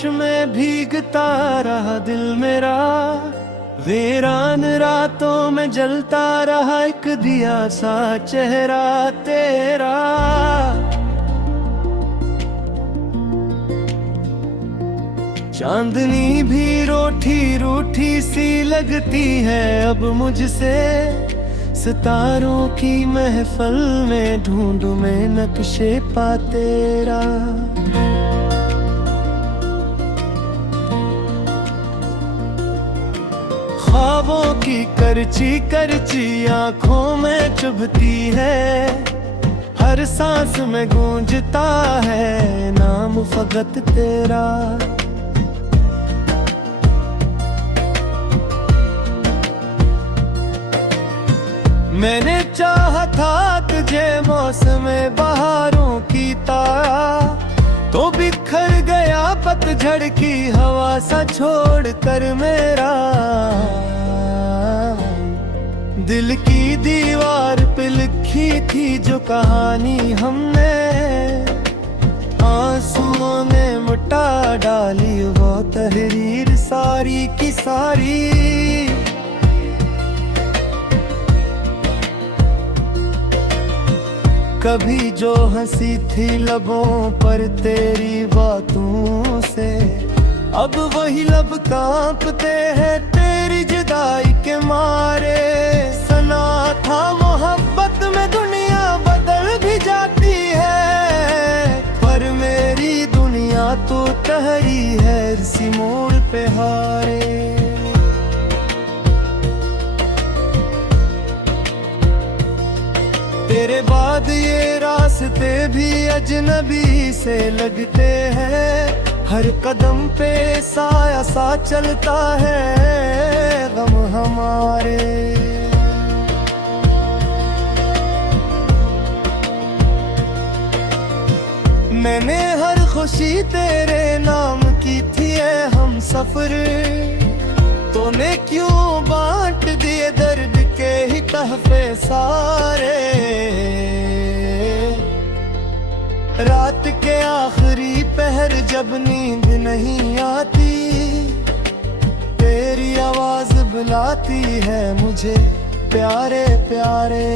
तलाश में भीगता रहा दिल मेरा, वीरान रातों में जलता रहा एक दिया सा चेहरा तेरा। चांदनी भी रूठी रूठी सी लगती है अब मुझसे, सितारों की महफिल में ढूंढूं मैं नक्शे पा तेरा। ख्वाबों की करची करची आंखों में चुभती है, हर सांस में गूंजता है नाम फकत तेरा। मैंने चाहा था तुझे मौसम बहारों की तरह, तो बिखर गया पतझड़ की हवा सा छोड़ कर मेरा। दिल की दीवार पे लिखी थी जो कहानी हमने, आंसुओं ने मिटा डाली वो तहरीर सारी की सारी। कभी जो हंसी थी लबों पर तेरी बातों से, अब वही लब कांपते हैं तेरी जुदाई के मारे। सना था मोहब्बत में दुनिया बदल भी जाती है, पर मेरी दुनिया तो ठहरी है इसी मोड़ पे हारे। तेरे बाद ये रास्ते भी अजनबी से लगते हैं, हर कदम पे साया सा चलता है गम हमारे। मैंने हर खुशी तेरे नाम की थी हम सफर, तूने क्यों बांट दिए दर्द के ही तहफे सारे। रात के आखिरी पहर जब नींद नहीं आती, तेरी आवाज बुलाती है मुझे प्यारे प्यारे।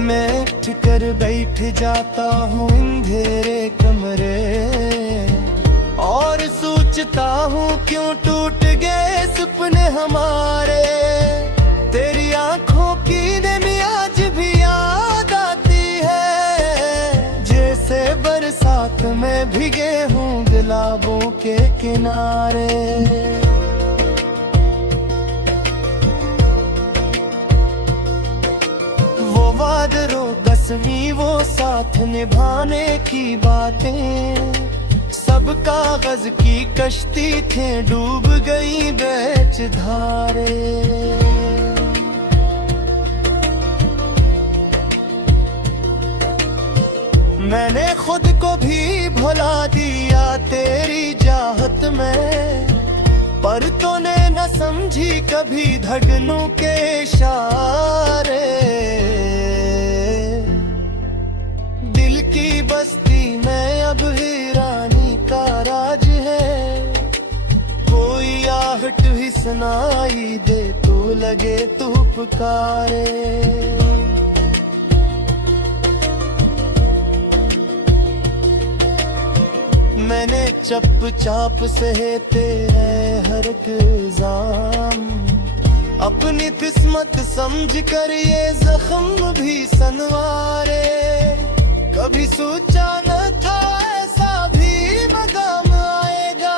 मैं उठ कर बैठ जाता हूँ अंधेरे कमरे, और सोचता हूँ क्यों टूट गए सपने हमारे। तेरी आंखों की नमी आज भी याद आती है, जैसे बरसात में भीगे हूँ गुलाबों के किनारे। वो वादों कसमी वो साथ निभाने की बातें, सब कागज की कश्ती थे डूब गई बेच धारे। मैंने खुद को भी भुला दिया तेरी चाहत में, पर तूने न समझी कभी धड़कनों के इशारे। दिल की बस्ती में अब वीरानी का राज है, कोई आहट भी सुनाई दे तो लगे तू पुकारे। मैंने चप चाप सहे तेरे हर एक इल्जाम, अपनी किस्मत समझ कर ये जख्म भी सनवारे। कभी सोचा न था ऐसा भी मकाम आएगा,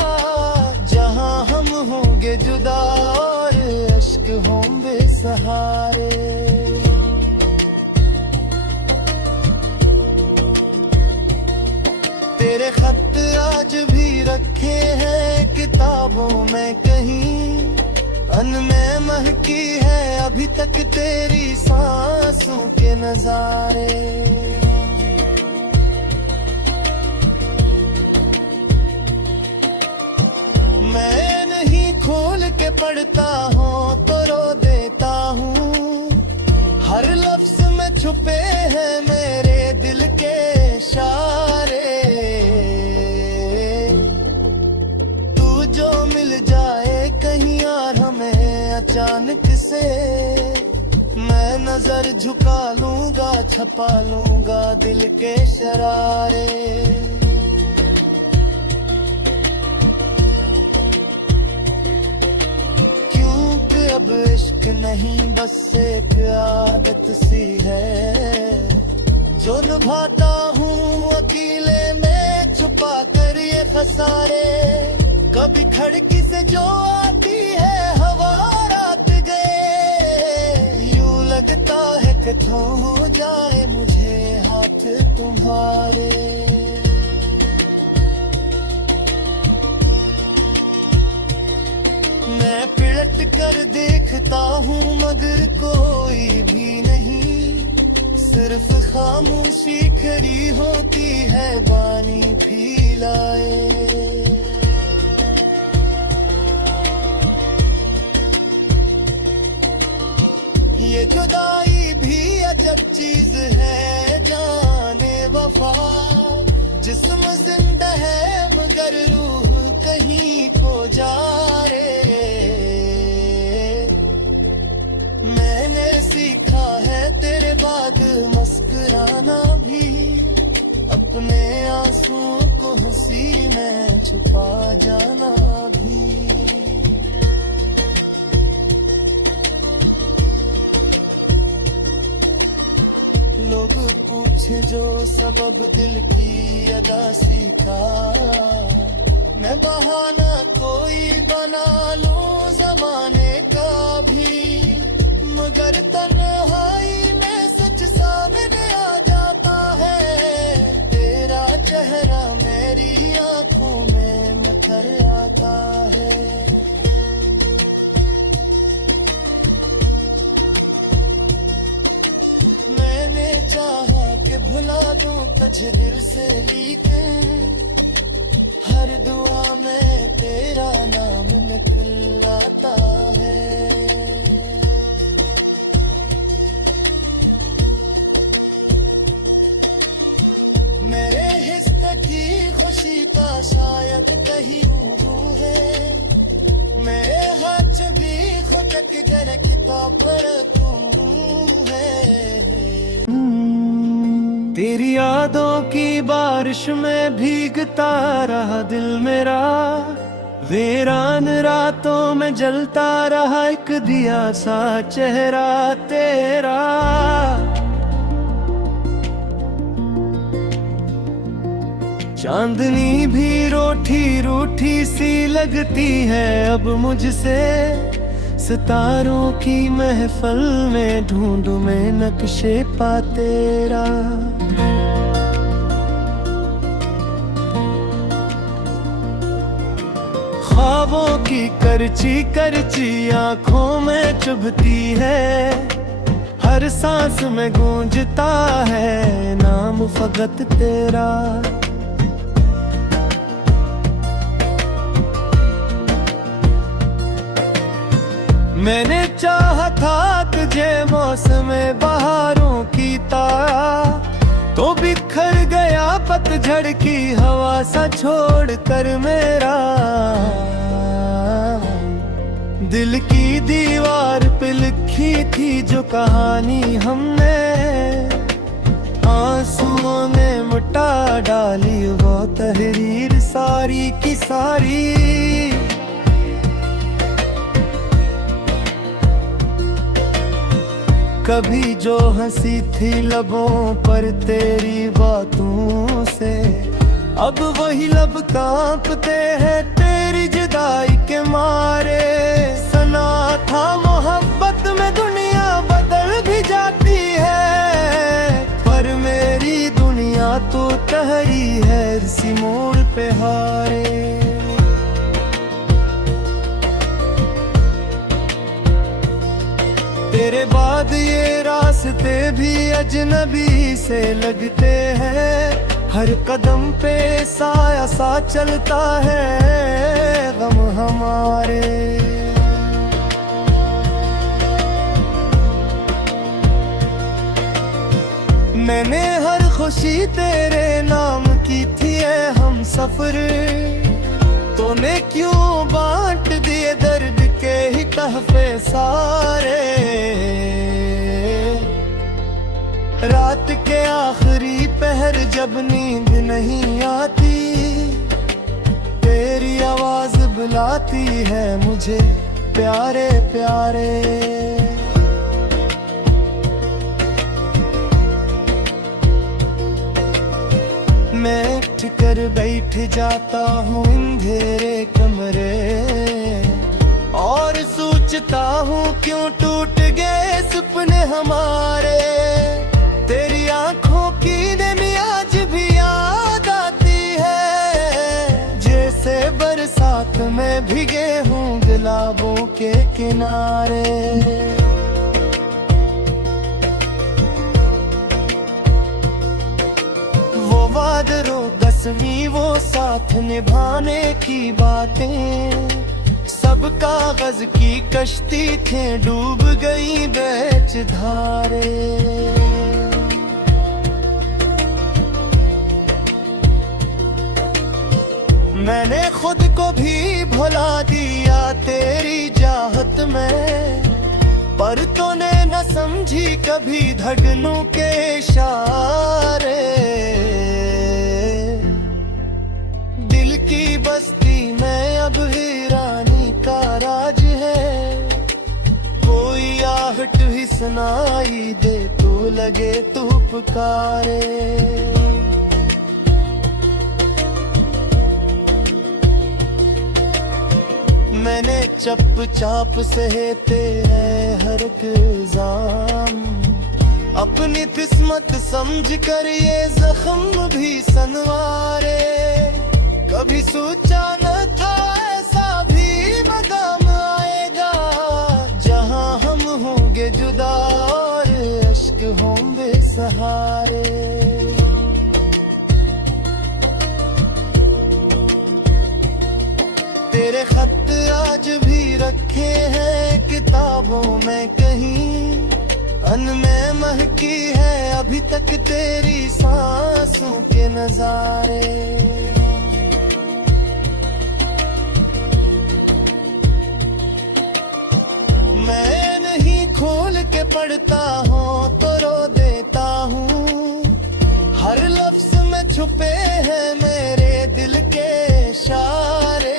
जहां हम होंगे जुदा और अश्क होंगे सहारे। तेरे खत आज भी रखे हैं किताबों में कहीं, अनमें महकी है अभी तक तेरी सांसों के नजारे। मैं नहीं खोल के पढ़ता हूँ तो रो देता हूँ, हर लफ्ज में छुपे हैं से। मैं नजर झुका लूंगा, छपा लूंगा दिल के शरारे। क्योंकि अब इश्क नहीं बस एक आदत सी है, जो निभाता हूँ अकेले में छुपा कर ये खसारे। कभी खिड़की से जो आती है हवा रात गए, यूं लगता है कि थो जाए मुझे हाथ तुम्हारे। मैं पलट कर देखता हूँ मगर कोई भी नहीं, सिर्फ खामोशी खड़ी होती है बानी फैलाए। ये जुदाई भी अजब चीज है जाने वफा, जिस्म जिंदा है मगर रूह कहीं खो जा रे। मैंने सीखा है तेरे बाद मुस्कुराना भी, अपने आंसुओं को हंसी में छुपा जाना भी। लोग पूछे जो सबब दिल की अदासी का, मैं बहाना कोई बना लूं जमाने का भी, मगर तन्हाई में सच सामने आ जाता है। तेरा चेहरा मेरी आंखों में मथर आता है। मैंने चाहा कि भुला दूं तुझे दिल से, लेकिन हर दुआ में तेरा नाम निकल आता है। मेरे हिस्से की खुशी का शायद कहीं दूर है, मेरे हाथ भी खुटक गए किताब पर तुम है। तेरी यादों की बारिश में भीगता रहा दिल मेरा, वीरान रातों में जलता रहा एक दिया सा चेहरा तेरा। चांदनी भी रूठी रूठी सी लगती है अब मुझसे, सितारों की महफिल में ढूंढूं मैं नक्शे पा तेरा। ख्वाबों की करची करची आंखों में चुभती है, हर सांस में गूंजता है नाम फकत तेरा। मैंने चाहा था तुझे मौसम बहारों की तरह, तो बिखर गया पतझड़ की हवा सा छोड़ कर मेरा। दिल की दीवार पे लिखी थी जो कहानी हमने, आंसुओं ने मिटा डाली वो तहरीर सारी की सारी। कभी जो हंसी थी लबों पर तेरी बातों से, अब वही लब कांपते हैं तेरी जुदाई के मारे। सना था मोहब्बत में दुनिया बदल भी जाती है, पर मेरी दुनिया तो ठहरी है इसी मोड़ पे हारे। तेरे बाद ये रास्ते भी अजनबी से लगते हैं, हर कदम पे साया सा चलता है गम हमारे। मैंने हर खुशी तेरे नाम की थी हम सफर, तूने क्यों बांट दिए दर्द के ही तहफे सारे। रात के आखिरी पहर जब नींद नहीं आती, तेरी आवाज बुलाती है मुझे प्यारे प्यारे। मैं उठ कर बैठ जाता हूँ अंधेरे कमरे, और सोचता हूँ क्यों टूट गए सपने हमारे। तेरी आंखों की नमी आज भी याद आती है, जैसे बरसात में भीगे हूँ गुलाबों के किनारे। वादों कसमी वो साथ निभाने की बातें, सब कागज की कश्ती थे डूब गई बीच धारे। मैंने खुद को भी भुला दिया तेरी चाहत में, पर तूने न समझी कभी धड़कनों के इशारे। दिल की बस्ती में अब वीरानी का राज है, कोई आहट ही सुनाई दे तो लगे तू पुकारे। मैंने चप चाप सहे तेरे हर एक इल्जाम, अपनी किस्मत समझ कर ये जख्म भी सनवारे। कभी सोचा न था ऐसा भी मकाम आएगा, जहां हम होंगे जुदा और इश्क होंगे सहारे। तेरे खत आज भी रखे हैं किताबों में कहीं, अन में महकी है अभी तक तेरी सांसों के नजारे। मैं नहीं खोल के पढ़ता हूँ तो रो देता हूँ, हर लफ्ज में छुपे हैं मेरे दिल के इशारे।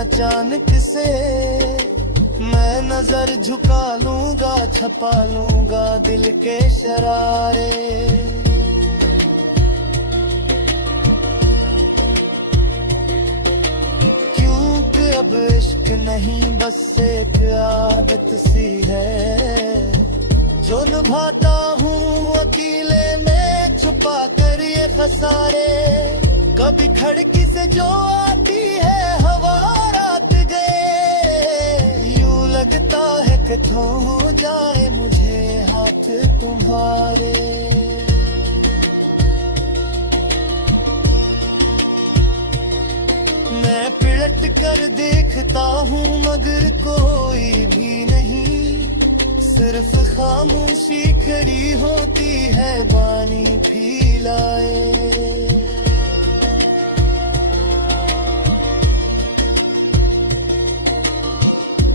अचानक से मैं नजर झुका लूंगा, छपा लूंगा दिल के शरारे। क्योंकि अब इश्क नहीं बस एक आदत सी है, जो निभाता हूँ अकेले में छुपा कर ये खसारे। कभी खिड़की से जो आती है हवा रात गए, यूं लगता है कि थो जाए मुझे हाथ तुम्हारे। मैं पलट कर देखता हूँ मगर कोई भी नहीं, सिर्फ खामोशी खड़ी होती है बानी फैलाए।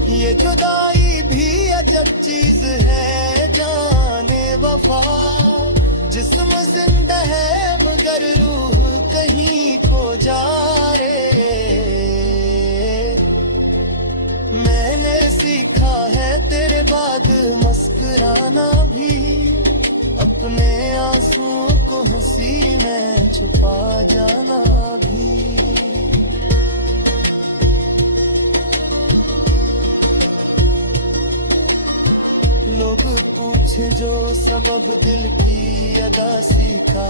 ये जुदाई भी अजब चीज है जाने वफा, जिस्म जिंदा है मगर रूह कहीं खो जा रे। मैंने सीखा है तेरे बाद मुस्कुराना भी, अपने आंसुओं को हंसी में छुपा जाना भी। लोग पूछे जो सबब दिल की अदा सीखा,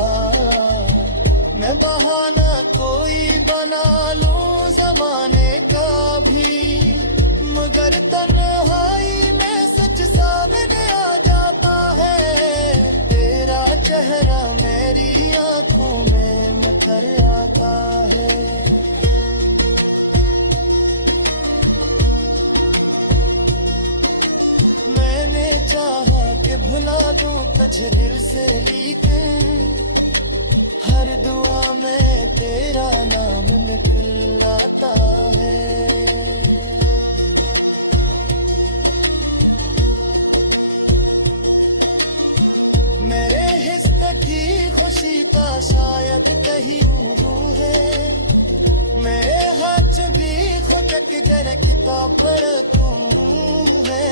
मैं बहाना कोई बना लूं जमाने का भी, मगर तन्हाई में सच सामने आ जाता है। तेरा चेहरा मेरी आंखों में मटर आता है। मैंने चाहा कि भुला दूं तुझे दिल से, लेकिन हर दुआ में तेरा नाम निकल आता है। मेरे हिस्से की खुशी का शायद कहीं यूं है, मेरे हाथ भी खुटक गए किताब पर तुम है।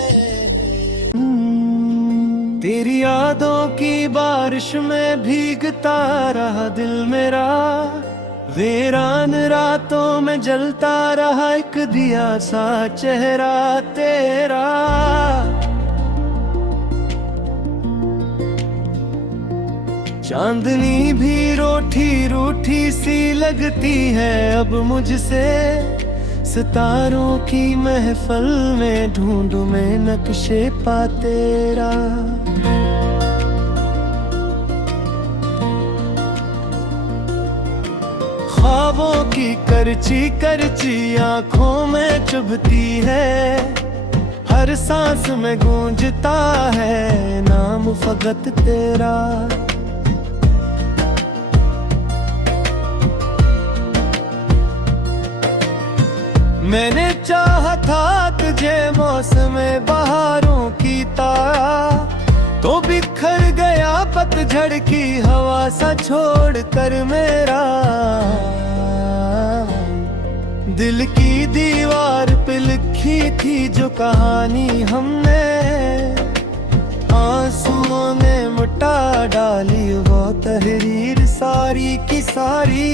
तेरी यादों की बारिश में भीगता रहा दिल मेरा, वीरान रातों में जलता रहा एक दिया सा चेहरा तेरा। चांदनी भी रूठी रूठी सी लगती है अब मुझसे, सितारों की महफिल में ढूंढूं मैं नक्शे पा तेरा। ख्वाबों की करची करची आंखों में चुभती है, हर सांस में गूंजता है नाम फकत तेरा। मैंने चाहा था तुझे मौसम बहारों की तरह, तो बिखर गया पतझड़ की हवा सा छोड़ कर मेरा। दिल की दीवार पे लिखी थी जो कहानी हमने, आंसुओं ने मिटा डाली वो तहरीर सारी की सारी।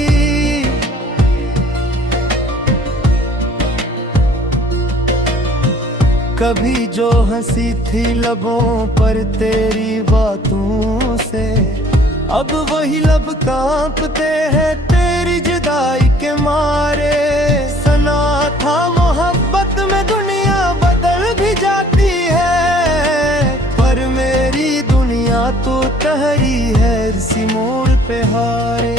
कभी जो हंसी थी लबों पर तेरी बातों से, अब वही लब कांपते हैं तेरी जुदाई के मारे। सना था मोहब्बत में दुनिया बदल भी जाती है, पर मेरी दुनिया तो ठहरी है इसी मोड़ पे हारे।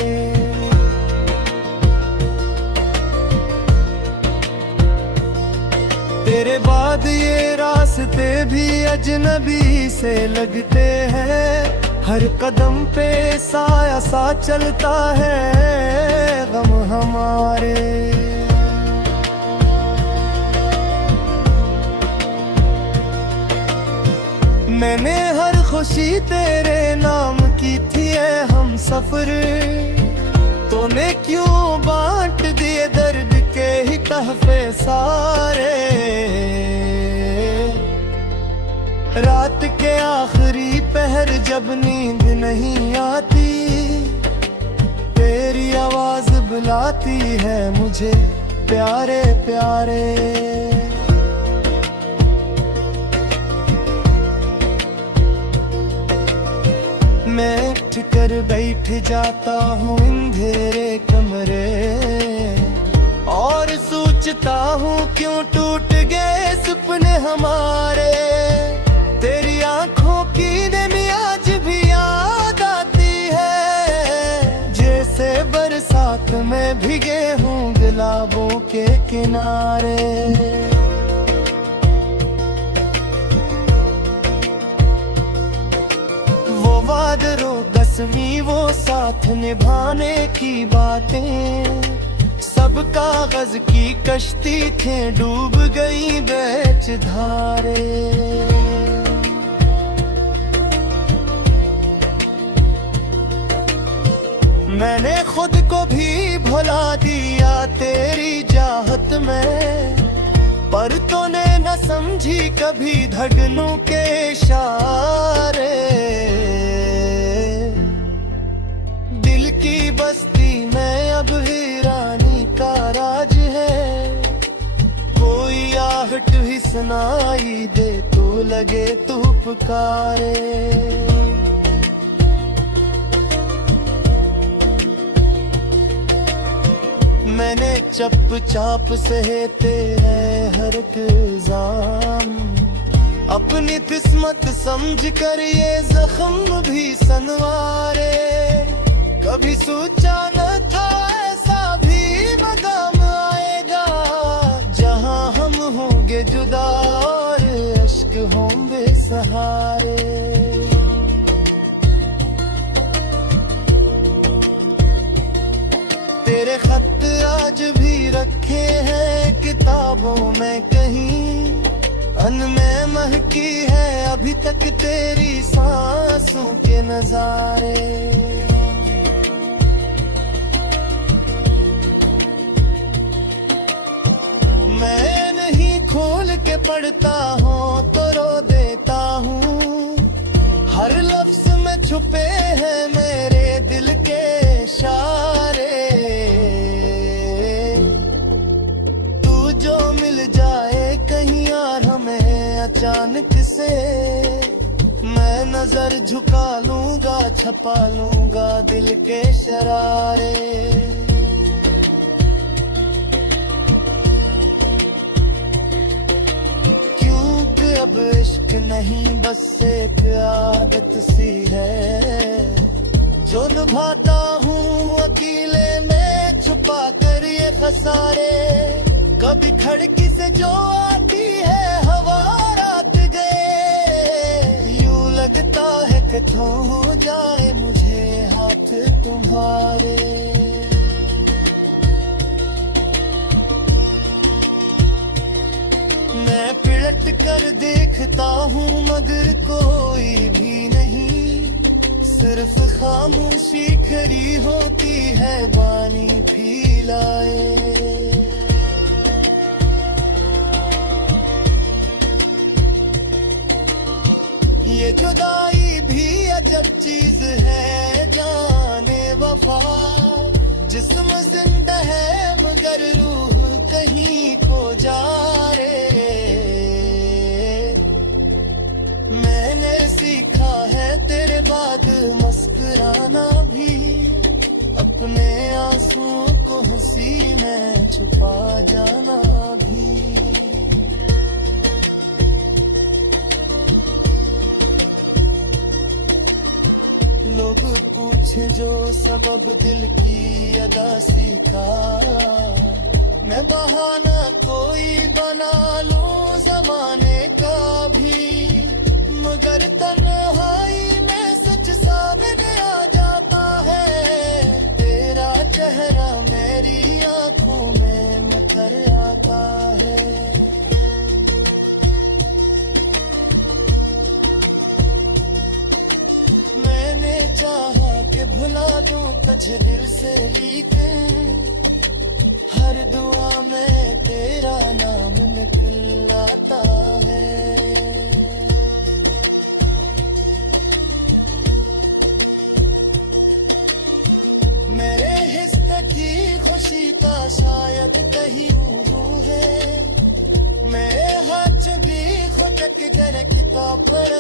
तेरे बाद ये रास्ते भी अजनबी से लगते हैं, हर कदम पे साया सा चलता है गम हमारे। मैंने हर खुशी तेरे नाम की थी हम सफर, तूने क्यों बांट दिए दर्द के ही तहफे सारे। रात के आखिरी पहर जब नींद नहीं आती, तेरी आवाज बुलाती है मुझे प्यारे प्यारे। मैं उठ कर बैठ जाता हूँ अंधेरे कमरे, और सोचता हूँ क्यों टूट गए सपने हमारे। तेरी आंखों की नमी आज भी याद आती है, जैसे बरसात में भीगे हूँ गुलाबों के किनारे। वो वादों कसमी वो साथ निभाने की बातें, सब कागज की कश्ती थे डूब गई बेच धारे। मैंने खुद को भी भुला दिया तेरी चाहत में, पर तूने न समझी कभी धड़कनों के इशारे। दिल की बस्ती में अब वीरानी का राज है, कोई आहट ही सुनाई दे तो लगे तू पुकारे। मैंने चप चाप सहे तेरे हर एक इल्जाम, अपनी किस्मत समझ कर ये जख्म भी सनवारे। कभी सोचा न था ऐसा भी मकाम आएगा, जहां हम होंगे जुदा और अश्क होंगे सहारे। महकी है अभी तक तेरी सांसों के नजारे। मैं नहीं खोल के पढ़ता हूँ तो रो देता हूँ, हर लफ्ज में छुपे हैं मेरे दिल के इशारे। तू जो मिल जाए कहीं यार हमें अचानक से, मैं नजर झुका लूंगा छपा लूंगा दिल के शरारे। अब इश्क नहीं बस एक आदत सी है, जो निभाता हूँ अकेले में छुपा कर ये खसारे। कभी खिड़की से जो आती है हवा रात गए, यूं लगता है कि थम जाए मुझे हाथ तुम्हारे। मैं पिलट कर देखता हूँ मगर कोई भी नहीं, सिर्फ खामोशी खड़ी होती है बानी फैलाए। ये जुदाई भी अजब चीज है जाने वफा, जिस्म जिंदा है मगर रूह कहीं खो जा रे। मैंने सीखा है तेरे बाद मुस्कुराना भी, अपने आंसुओं को हंसी में छुपा जाना भी। लोग पूछे जो सबब दिल की अदासी का, मैं बहाना कोई बना लूं जमाने का भी, मगर तन्हाई में सच सामने आ जाता है। तेरा चेहरा मेरी आंखों में मथर आता है। मैंने चाहा कि भुला दूं तुझे दिल से, लेकिन हर दुआ में तेरा नाम निकल आता है। मेरे हिस्से की खुशी का शायद कहीं है, मेरे हाथ भी खुटक कर किताब पर